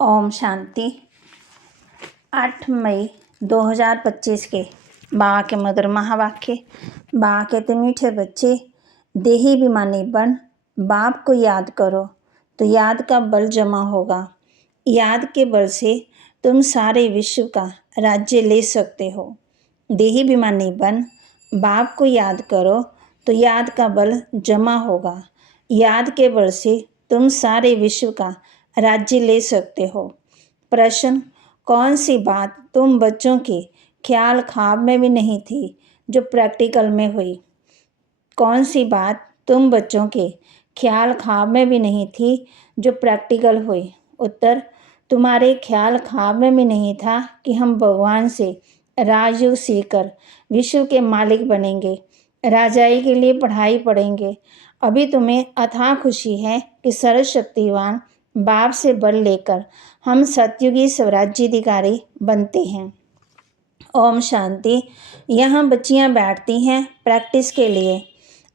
ओम शांति। 8 मई 2025 के बाबा के मधुर महावाक्य। बाबा कहते मीठे बच्चे, देही बेईमानी बन बाप को याद करो तो याद का बल जमा होगा। याद के बल से तुम सारे विश्व का राज्य ले सकते हो। देही बेईमानी बन बाप को याद करो तो याद का बल जमा होगा। याद के बल से तुम सारे विश्व का राज्य ले सकते हो। प्रश्न, कौन सी बात तुम बच्चों के ख्याल ख्वाब में भी नहीं थी जो प्रैक्टिकल में हुई? कौन सी बात तुम बच्चों के ख्याल ख्वाब में भी नहीं थी जो प्रैक्टिकल हुई? उत्तर, तुम्हारे ख्याल ख्वाब में भी नहीं था कि हम भगवान से राजयोग सीखकर विश्व के मालिक बनेंगे, राजाई के लिए पढ़ाई पढ़ेंगे। अभी तुम्हें अथाह खुशी है कि सर्वशक्तिवान बाप से बल लेकर हम सतयुगी स्वराज्याधिकारी बनते हैं। ओम शांति। यहाँ बच्चियाँ बैठती हैं प्रैक्टिस के लिए।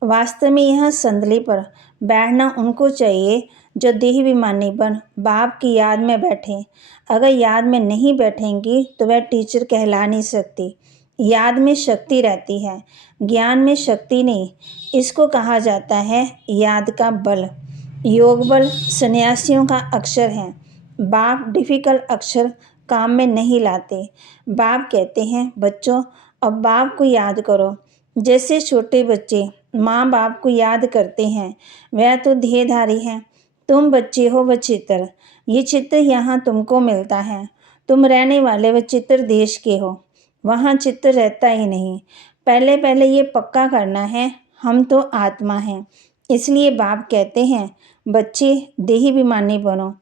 वास्तव में यहाँ संदली पर बैठना उनको चाहिए जो देही बेईमानी बन बाप की याद में बैठें। अगर याद में नहीं बैठेंगी तो वह टीचर कहला नहीं सकती। याद में शक्ति रहती है, ज्ञान में शक्ति नहीं। इसको कहा जाता है याद का बल। योग बल सन्यासियों का अक्षर है। बाप डिफ़िकल्ट अक्षर काम में नहीं लाते। बाप कहते हैं बच्चों, अब बाप को याद करो। जैसे छोटे बच्चे माँ बाप को याद करते हैं, वह तो ध्येयधारी हैं। तुम बच्चे हो वह चित्र। ये चित्र यहाँ तुमको मिलता है। तुम रहने वाले वह चित्र देश के हो, वहाँ चित्र रहता ही नहीं। पहले पहले ये पक्का करना है, हम तो आत्मा हैं। इसलिए बाप कहते हैं बच्चे देही बेईमानी बनो,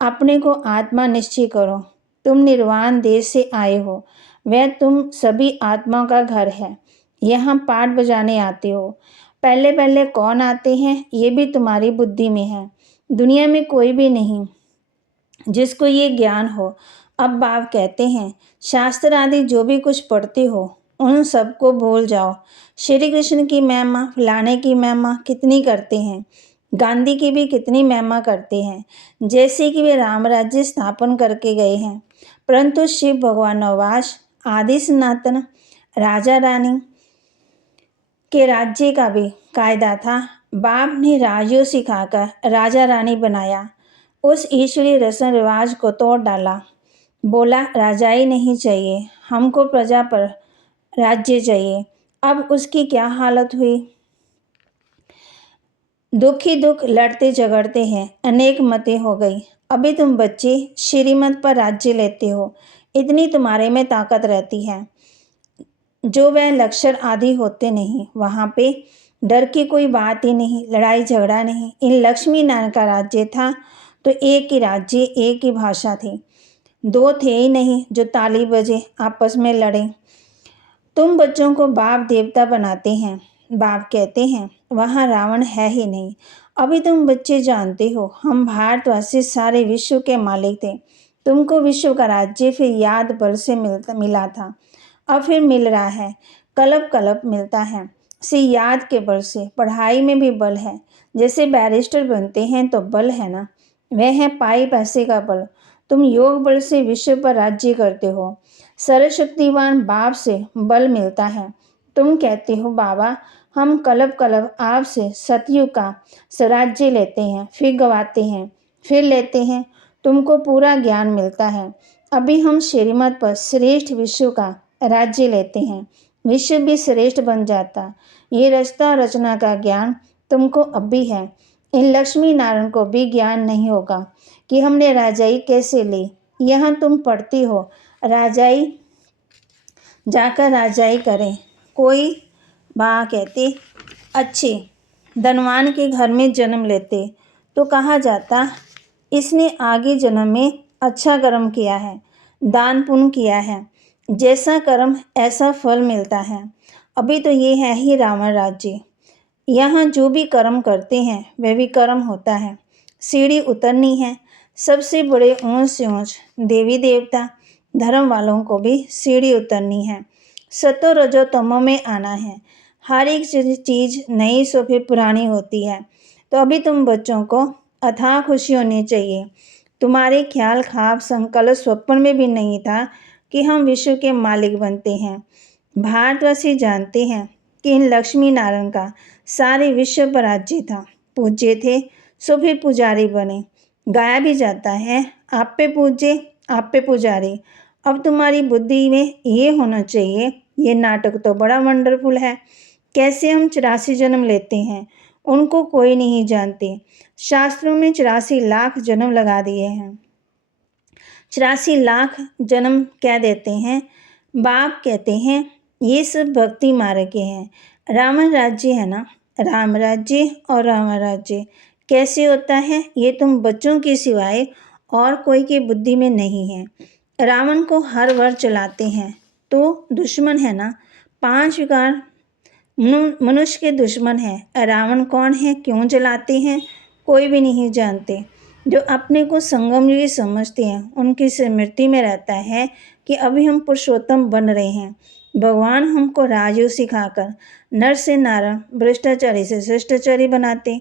अपने को आत्मा निश्चय करो। तुम निर्वाण देश से आए हो, वह तुम सभी आत्माओं का घर है। यहाँ पाठ बजाने आते हो। पहले पहले कौन आते हैं ये भी तुम्हारी बुद्धि में है। दुनिया में कोई भी नहीं जिसको ये ज्ञान हो। अब बाप कहते हैं शास्त्र आदि जो भी कुछ पढ़ते हो उन सबको भूल जाओ। श्री कृष्ण की महिमा, फलाने की महिमा कितनी करते हैं, गांधी की भी कितनी महिमा करते हैं, जैसे कि वे राम राज्य स्थापन करके गए हैं। परंतु शिव भगवान नवाज आदि सनातन राजा रानी के राज्य का भी कायदा था। बाप ने राजयोग सिखाकर राजा रानी बनाया। उस ईश्वरीय रस्म रिवाज को तोड़ डाला। बोला राजाई नहीं चाहिए, हमको प्रजा पर राज्य चाहिए। अब उसकी क्या हालत हुई? दुख ही दुख, लड़ते झगड़ते हैं, अनेक मतें हो गई। अभी तुम बच्चे श्रीमत पर राज्य लेते हो, इतनी तुम्हारे में ताकत रहती है। जो वह लक्षण आदि होते नहीं, वहाँ पे डर की कोई बात ही नहीं, लड़ाई झगड़ा नहीं। इन लक्ष्मी नारायण का राज्य था तो एक ही राज्य, एक ही भाषा थी। दो थे ही नहीं जो ताली बजे आपस में लड़े। तुम बच्चों को बाप देवता बनाते हैं। बाप कहते हैं वहाँ रावण है ही नहीं। अभी तुम बच्चे जानते हो हम भारतवासी सारे विश्व के मालिक थे। तुमको विश्व का राज्य फिर याद बल से मिला था, अब फिर मिल रहा है। कलप कलप मिलता है से याद के बल से। पढ़ाई में भी बल है। जैसे बैरिस्टर बनते हैं तो बल है ना, वह है पाई पैसे का बल। तुम योग बल से विश्व पर राज्य करते हो। सर्वशक्तिवान बाप से बल मिलता है। तुम कहते हो बाबा हम कलप कलप आपसे सतयुग का स्वराज्य लेते हैं, फिर गवाते हैं, फिर लेते हैं। तुमको पूरा ज्ञान मिलता है। अभी हम श्रीमत पर श्रेष्ठ विश्व का राज्य लेते हैं, विश्व भी श्रेष्ठ बन जाता। ये रचता रचना का ज्ञान तुमको अब भी है। इन लक्ष्मी नारायण को भी ज्ञान नहीं होगा कि हमने राजाई कैसे ली। यहाँ तुम पढ़ती हो राजाई, जाकर राजाई करें। कोई बा कहते अच्छे धनवान के घर में जन्म लेते तो कहा जाता इसने आगे जन्म में अच्छा कर्म किया है, दान पुण्य किया है, जैसा कर्म ऐसा फल मिलता है। अभी तो ये है ही रावण राज्य। यहाँ जो भी कर्म करते हैं वह भी कर्म होता है। सीढ़ी उतरनी है। सबसे बड़े ऊंच से ऊंच देवी देवता धर्म वालों को भी सीढ़ी उतरनी है। सतो रजो तमो में आना है। हर एक चीज़ नई सो फिर पुरानी होती है। तो अभी तुम बच्चों को अथाह खुशी होनी चाहिए। तुम्हारे ख्याल, ख्वाब, संकल्प स्वप्न में भी नहीं था कि हम विश्व के मालिक बनते हैं। भारतवासी जानते हैं कि इन लक्ष्मी नारायण का सारे विश्व पर राज्य था। पूज्य थे सो फिर पुजारी बने। गाया भी जाता है, आप पे पूज्य, आप पे पुजारी। अब तुम्हारी बुद्धि में ये होना चाहिए, ये नाटक तो बड़ा वंडरफुल है। कैसे हम 84 जन्म लेते हैं उनको कोई नहीं जानते। शास्त्रों में 84 लाख जन्म लगा दिए हैं। 84 लाख जन्म कह देते हैं। बाप कहते हैं ये सब भक्ति मार्ग के हैं। रावण राज्य है ना, राम राज्य और रावण राज्य कैसे होता है ये तुम बच्चों के सिवाय और कोई की बुद्धि में नहीं है। रावण को हर वर्ष चलाते हैं तो दुश्मन है ना। 5 विकार मनुष्य के दुश्मन है। रावण कौन है, क्यों जलाते हैं, कोई भी नहीं जानते। जो अपने को संगम युगी समझते हैं उनकी स्मृति में रहता है कि अभी हम पुरुषोत्तम बन रहे हैं। भगवान हमको राजयोग सिखाकर नर से नारायण, भ्रष्टाचारी से शिष्टाचारी बनाते।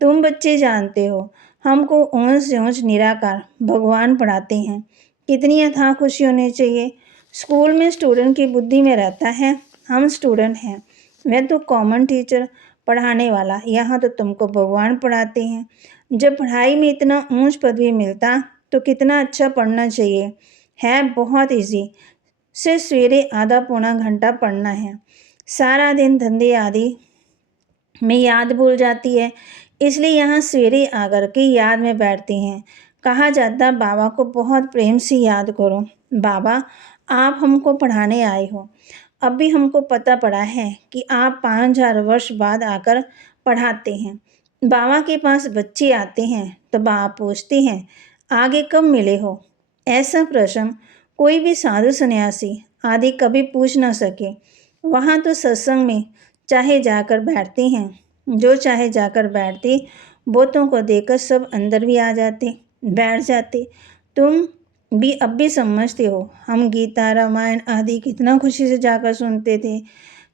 तुम बच्चे जानते हो हमको ऊंच से ऊंच निराकार भगवान पढ़ाते हैं। कितनी अथाह खुशी होनी चाहिए। स्कूल में स्टूडेंट की बुद्धि में रहता है हम स्टूडेंट हैं, मैं तो कॉमन टीचर पढ़ाने वाला, यहाँ तो तुमको भगवान पढ़ाते हैं। जब पढ़ाई में इतना ऊंच पदवी मिलता तो कितना अच्छा पढ़ना चाहिए। है बहुत इजी, सिर्फ सवेरे आधा पौना घंटा पढ़ना है। सारा दिन धंधे आदि में याद भूल जाती है, इसलिए यहाँ सवेरे आकर के याद में बैठते हैं। कहा जाता बाबा को बहुत प्रेम से याद करो। बाबा आप हमको पढ़ाने आए हो। अब भी हमको पता पड़ा है कि आप 5000 वर्ष बाद आकर पढ़ाते हैं। बाबा के पास बच्चे आते हैं तो बाबा पूछते हैं आगे कब मिले हो। ऐसा प्रश्न कोई भी साधु सन्यासी आदि कभी पूछ ना सके। वहाँ तो सत्संग में चाहे जाकर बैठते हैं, जो चाहे जाकर बैठते, बोतों को देकर सब अंदर भी आ जाते, बैठ जाते। तुम भी अब भी समझते हो हम गीता रामायण आदि कितना खुशी से जाकर सुनते थे।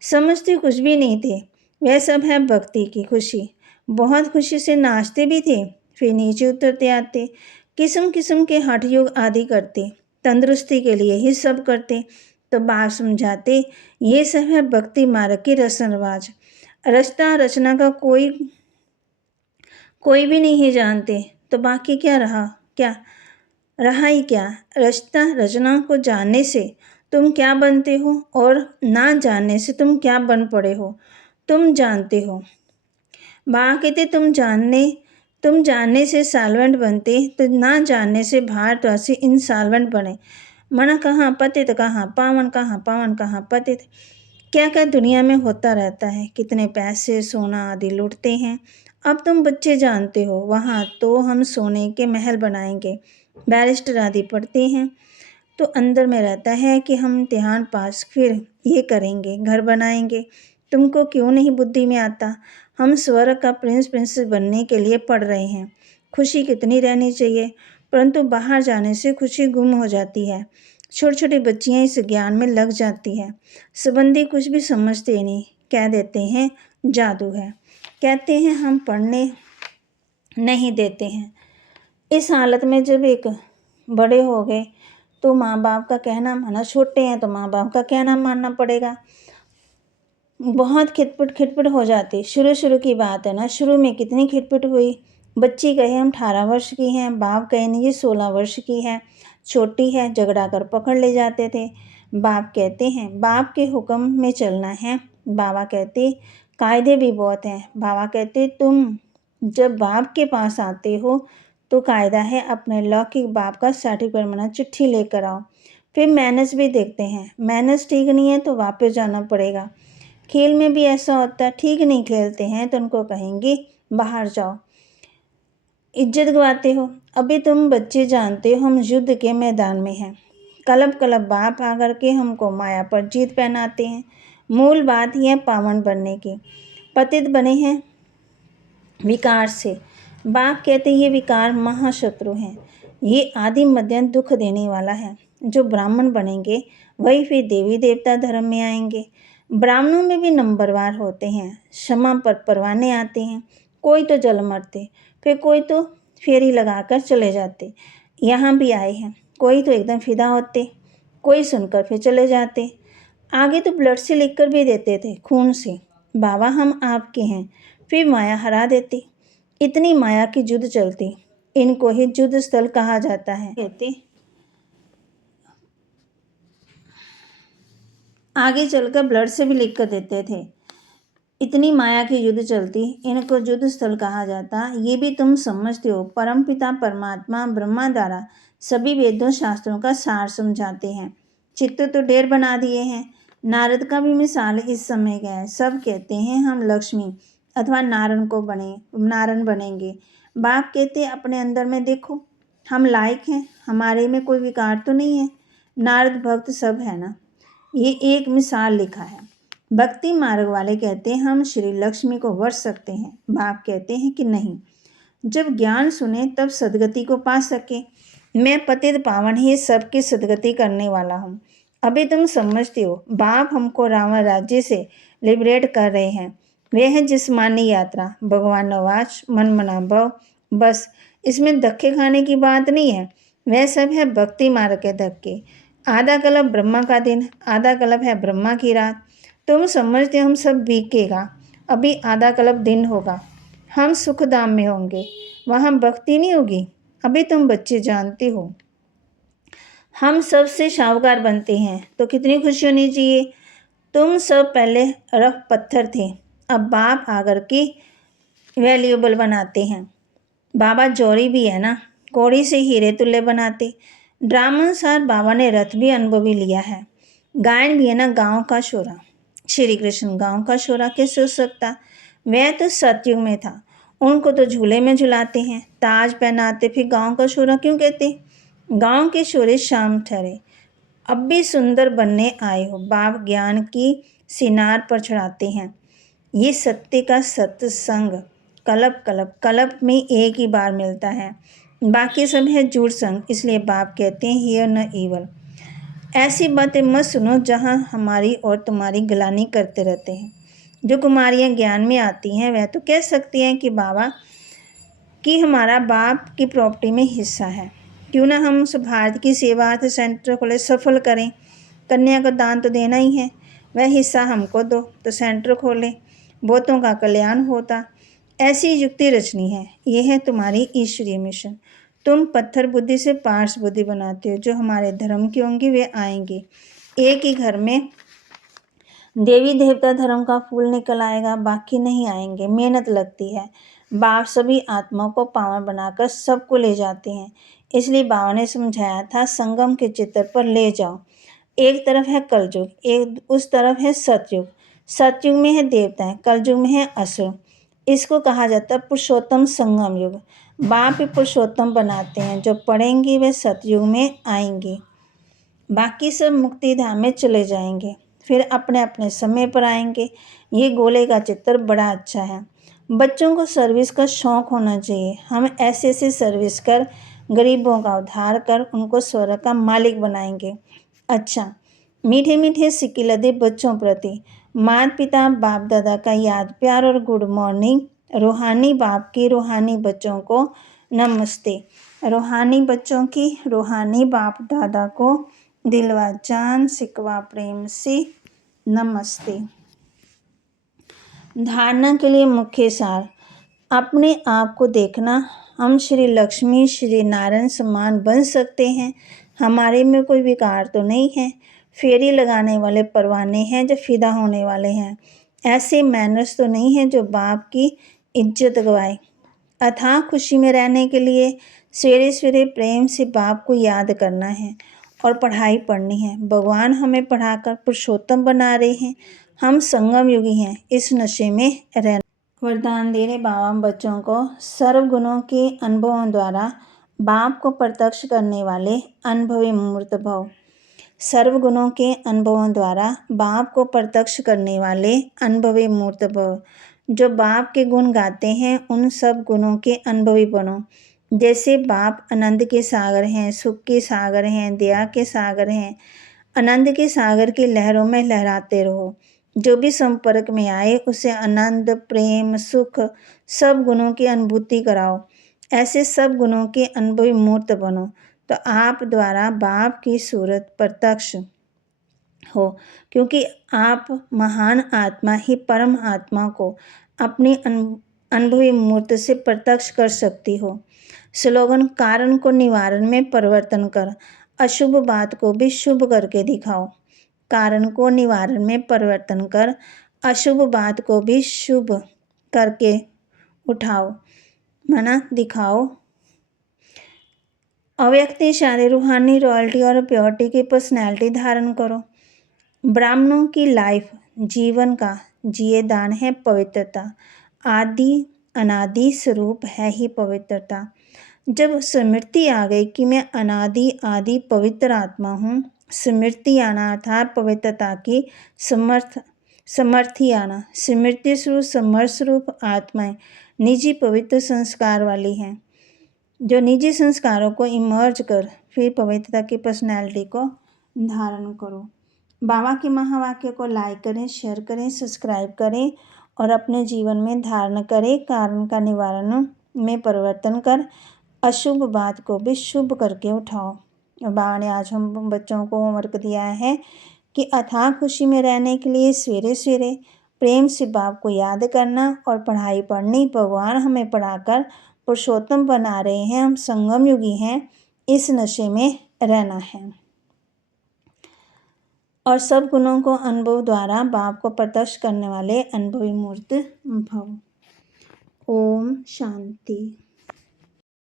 समझते कुछ भी नहीं थे, वह सब है भक्ति की खुशी। बहुत खुशी से नाचते भी थे, फिर नीचे उतरते आते, किस्म किस्म के हठ योग आदि करते, तंदुरुस्ती के लिए ही सब करते। तो बाप समझाते ये सब है भक्ति मार्ग की रस्म रिवाज। रचना रचना का कोई भी नहीं जानते तो बाकी क्या रहा ही क्या। रचना रचना को जानने से तुम क्या बनते हो और ना जानने से तुम क्या बन पड़े हो, तुम जानते हो। बाबा कहते तुम जानने से साल्वेंट बनते तो ना जानने से भारतवासी इंसाल्वेंट बने। मन कहाँ पतित कहाँ पावन, कहाँ पावन कहाँ पतित। क्या क्या दुनिया में होता रहता है, कितने पैसे सोना आदि लूटते हैं। अब तुम बच्चे जानते हो वहाँ तो हम सोने के महल बनाएंगे, बैरिस्टर आदि पढ़ते हैं तो अंदर में रहता है कि हम इम्तिहान पास फिर ये करेंगे, घर बनाएंगे। तुमको क्यों नहीं बुद्धि में आता। हम स्वर्ग का प्रिंसेस बनने के लिए पढ़ रहे हैं। खुशी कितनी रहनी चाहिए, परंतु बाहर जाने से खुशी गुम हो जाती है। छोटी छोटी बच्चियाँ इस ज्ञान में लग जाती है। संबंधी कुछ भी समझते नहीं, कह देते हैं जादू है, कहते हैं हम पढ़ने नहीं देते हैं। इस हालत में जब एक बड़े हो गए तो माँ बाप का कहना माना, छोटे हैं तो माँ बाप का कहना मानना पड़ेगा। बहुत खिटपिट हो जाती। शुरू की बात है ना, शुरू में कितनी खिटपिट हुई। बच्ची कहे हम 18 वर्ष की हैं, बाप कहे नहीं ये 16 वर्ष की है, छोटी है, झगड़ा कर पकड़ ले जाते थे। बाप कहते हैं बाप के हुक्म में चलना है। बाबा कहते कायदे भी बहुत हैं। बाबा कहते तुम जब बाप के पास आते हो तो कायदा है अपने लौकिक बाप का सर्टिफिकेट बना चिट्ठी लेकर आओ। फिर मैनेज भी देखते हैं, मैनेज ठीक नहीं है तो वापस जाना पड़ेगा। खेल में भी ऐसा होता है, ठीक नहीं खेलते हैं तो उनको कहेंगे बाहर जाओ, इज्जत गवाते हो। अभी तुम बच्चे जानते हो हम युद्ध के मैदान में हैं। कलब बाप आकर के हमको माया पर जीत पहनाते हैं। मूल बात ही है पावन बनने की। पतित बने हैं विकार से। बाप कहते ये विकार महाशत्रु हैं, ये आदि मध्यम दुख देने वाला है। जो ब्राह्मण बनेंगे वही फिर देवी देवता धर्म में आएंगे। ब्राह्मणों में भी नंबरवार होते हैं, क्षमा पर परवाने आते हैं। कोई तो जल मरते, फिर कोई तो फेरी लगाकर चले जाते। यहाँ भी आए हैं। कोई तो एकदम फिदा होते, कोई सुनकर फिर चले जाते। आगे तो ब्लड से लिखकर भी देते थे, खून से, बाबा हम आपके हैं, फिर माया हरा देते। इतनी माया की युद्ध चलती, इनको ही युद्ध स्थल कहा जाता है। कहते आगे चलकर ब्लड से भी लिख कर देते थे। इतनी माया की युद्ध चलती, इनको युद्ध स्थल कहा जाता। ये भी तुम समझते हो, परमपिता परमात्मा ब्रह्मा द्वारा सभी वेदों शास्त्रों का सार समझाते हैं। चित्त तो ढेर बना दिए हैं। नारद का भी मिसाल इस समय का है। सब कहते हैं हम लक्ष्मी अथवा नारायण बनेंगे। बाप कहते अपने अंदर में देखो, हम लायक हैं, हमारे में कोई विकार तो नहीं है। नारद भक्त सब है ना। ये एक मिसाल लिखा है। भक्ति मार्ग वाले कहते हैं हम श्री लक्ष्मी को वर्ष सकते हैं। बाप कहते हैं कि नहीं, जब ज्ञान सुने तब सदगति को पा सके। मैं पतित पावन ही सबकी सदगति करने वाला हूँ। अभी तुम समझते हो, बाप हमको रावण राज्य से लिबरेट कर रहे हैं। वे है जिस्मानी यात्रा, भगवान नवाज, मन मना भव। बस इसमें धक्के खाने की बात नहीं है। वह सब है भक्ति मार्ग के धक्के। आधा कल्प ब्रह्मा का दिन, आधा कल्प है ब्रह्मा की रात। तुम समझते हम सब बीकेगा, अभी आधा कल्प दिन होगा, हम सुखधाम में होंगे, वहाँ भक्ति नहीं होगी। अभी तुम बच्चे जानते हो, हम सबसे शाहूकार बनते हैं तो कितनी खुशी होनी चाहिए। तुम सब पहले रफ पत्थर थे, अब बाप आकर की वैल्यूएबल बनाते हैं। बाबा जौहरी भी है ना, कौड़ी से हीरे तुल्य बनाते। ड्रामानुसार बाबा ने रथ भी अनुभवी लिया है। गायन भी है ना, गाँव का शोरा। श्री कृष्ण गाँव का शोरा कैसे हो सकता, वह तो सतयुग में था। उनको तो झूले में झुलाते हैं, ताज पहनाते, फिर गाँव का शोरा क्यों कहते। गाँव के शोरे शाम ठहरे, अब भी सुंदर बनने आए हो। बाप ज्ञान की सिनार पर चढ़ाते हैं। ये सत्य का सत्संग कल्प कल्प कल्प में एक ही बार मिलता है, बाकी सब है झूठ संग। इसलिए बाप कहते हैं हियर न ईवल। ऐसी बातें मत सुनो जहाँ हमारी और तुम्हारी गलानी करते रहते हैं। जो कुमारियाँ ज्ञान में आती हैं वह तो कह सकती हैं कि बाबा कि हमारा बाप की प्रॉपर्टी में हिस्सा है, क्यों ना हम उस भारत की सेवार्थ सेंटर खोले, सफल करें। कन्या को दान तो देना ही है, वह हिस्सा हमको दो तो सेंटर खोले, बहुतों का कल्याण होता। ऐसी युक्ति रचनी है। ये है तुम्हारी ईश्वरीय मिशन। तुम पत्थर बुद्धि से पार्स बुद्धि बनाते हो। जो हमारे धर्म के होंगे वे आएंगे। एक ही घर में देवी देवता धर्म का फूल निकल आएगा, बाकी नहीं आएंगे। मेहनत लगती है। बाप सभी आत्माओं को पावन बनाकर सबको ले जाते हैं। इसलिए बाबा ने समझाया था, संगम के चित्र पर ले जाओ। एक तरफ है कलयुग, एक उस तरफ है सतयुग। सतयुग में है देवताएं, कलयुग में है असुर। इसको कहा जाता है पुरुषोत्तम संगम युग। बाप ही पुरुषोत्तम बनाते हैं। जो पढ़ेंगे वे सतयुग में आएंगे, बाकी सब मुक्ति धाम में चले जाएंगे, फिर अपने अपने समय पर आएंगे। ये गोले का चित्र बड़ा अच्छा है। बच्चों को सर्विस का शौक़ होना चाहिए। हम ऐसे ऐसे सर्विस कर गरीबों का उद्धार कर उनको स्वर्ग का मालिक बनाएंगे। अच्छा, मीठे मीठे सिक्के लदे बच्चों प्रति माता पिता बाप दादा का याद प्यार और गुड मॉर्निंग। रूहानी बाप की रूहानी बच्चों को नमस्ते। रूहानी बच्चों की रूहानी बाप दादा को दिलवा जान सिकवा प्रेम से नमस्ते। धारणा के लिए मुख्य सार, अपने आप को देखना। हम श्री लक्ष्मी श्री नारायण समान बन सकते हैं। हमारे में कोई विकार तो नहीं है। फेरी लगाने वाले परवाने हैं जो फिदा होने वाले हैं। ऐसे मैनर्स तो नहीं हैं जो बाप की इज्जत गवाए। अथाह खुशी में रहने के लिए सवेरे सवेरे प्रेम से बाप को याद करना है और पढ़ाई पढ़नी है। भगवान हमें पढ़ाकर पुरुषोत्तम बना रहे हैं। हम संगम युगी हैं, इस नशे में रहना। वरदान दे रहे बाबा बच्चों को, सर्व गुणों के अनुभवों द्वारा बाप को प्रत्यक्ष करने वाले अनुभवी मूर्त भव। सर्व गुणों के अनुभवों द्वारा बाप को प्रत्यक्ष करने वाले अनुभवी मूर्त भव। जो बाप के गुण गाते हैं उन सब गुणों के अनुभवी बनो। जैसे बाप आनंद के सागर हैं, सुख के सागर हैं, दया के सागर हैं। आनंद के सागर की लहरों में लहराते रहो। जो भी संपर्क में आए उसे आनंद प्रेम सुख सब गुणों की अनुभूति कराओ। ऐसे सब गुणों के अनुभवी मूर्त बनो। तो आप द्वारा बाप की सूरत प्रत्यक्ष हो, क्योंकि आप महान आत्मा ही परम आत्मा को अपनी अनुभवी मूर्ति से प्रत्यक्ष कर सकती हो। स्लोगन: कारण को निवारण में परिवर्तन कर, अशुभ बात को भी शुभ करके दिखाओ। कारण को निवारण में परिवर्तन कर, अशुभ बात को भी शुभ करके उठाओ, माना दिखाओ। अव्यक्तिशाली रूहानी रॉयल्टी और प्योरिटी की पर्सनैलिटी धारण करो। ब्राह्मणों की लाइफ जीवन का जिये दान है पवित्रता। आदि अनादि स्वरूप है ही पवित्रता। जब स्मृति आ गई कि मैं अनादि आदि पवित्र आत्मा हूँ, स्मृति आना अर्थात पवित्रता की समर्थी आना। स्मृति स्वरूप समर्थ स्वरूप आत्माएं निजी पवित्र संस्कार वाली हैं, जो निजी संस्कारों को इमर्ज कर फिर पवित्रता की पर्सनैलिटी को धारण करो। बाबा के महावाक्य को लाइक करें, शेयर करें, सब्सक्राइब करें और अपने जीवन में धारण करें। कारण का निवारण में परिवर्तन कर, अशुभ बात को भी शुभ करके उठाओ। बाबा ने आज हम बच्चों को होमवर्क दिया है कि अथाह खुशी में रहने के लिए सवेरे सवेरे प्रेम से बाप को याद करना और पढ़ाई पढ़नी। भगवान हमें पढ़ाकर पुरुषोत्तम बना रहे हैं, हम संगम युगी हैं, इस नशे में रहना है और सब गुणों को अनुभव द्वारा बाप को प्रत्यक्ष करने वाले अनुभवी मूर्त भव। ओम शांति।